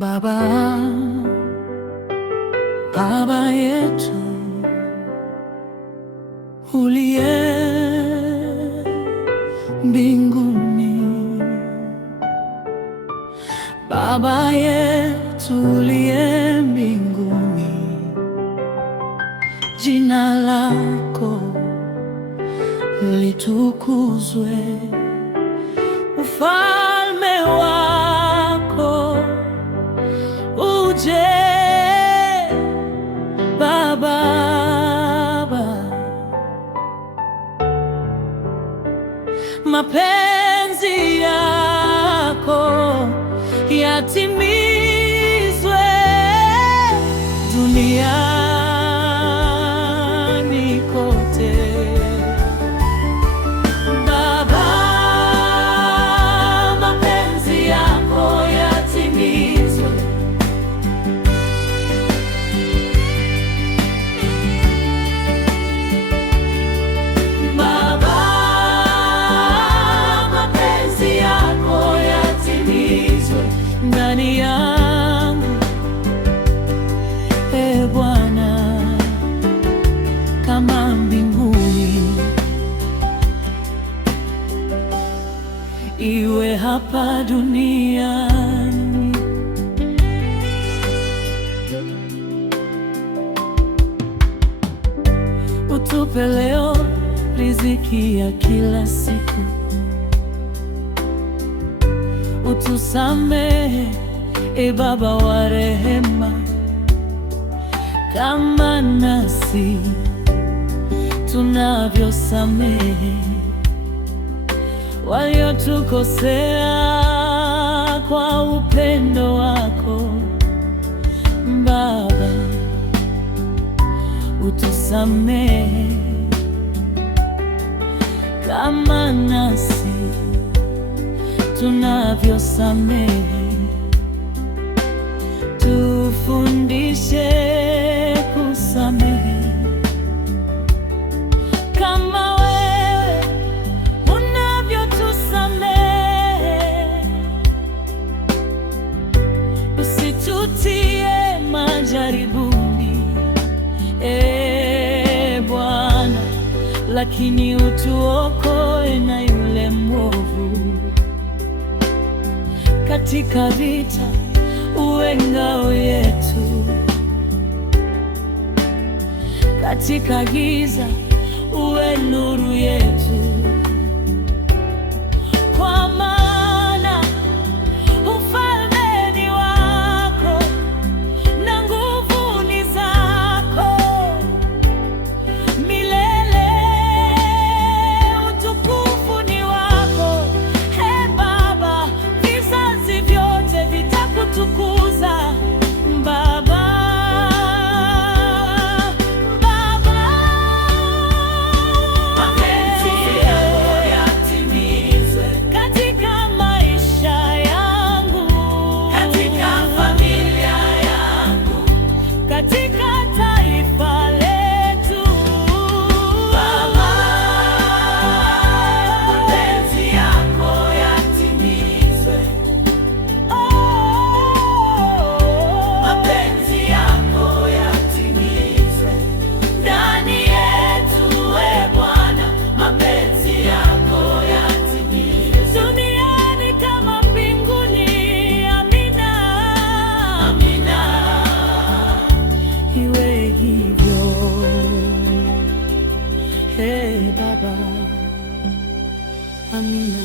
Baba, Baba yetu uliye mbinguni, Baba yetu uliye mbinguni, jina lako litukuzwe, ufalme wako uje. Baba, mapenzi yako yatimizwe duniani kote. Baba, mapenzi yako yatimizwe. Baba, mapenzi yako yatimizwe ndani yangu, e Bwana, kama mbinguni, iwe hapa duniani. Utupe leo riziki ya kila siku, utusamehe, e Baba wa rehema, kama nasi tunavyosamehe waliotukosea kwa upendo wako. Baba, utusamehe kama nasi tunavyosamehe. Tufundishe kusamehe kama wewe unavyotusamehe. Usitutie majaribuni, e Bwana, lakini utuokoe na yule mwovu. Katika vita uwe ngao yetu, katika giza uwe nuru yetu. Kwa maana ufalme ni wako na nguvu ni zako milele, utukufu ni wako. He Baba, vizazi vyote vitakutukuza. Baba, iwe hivyo. Hey Baba, amina.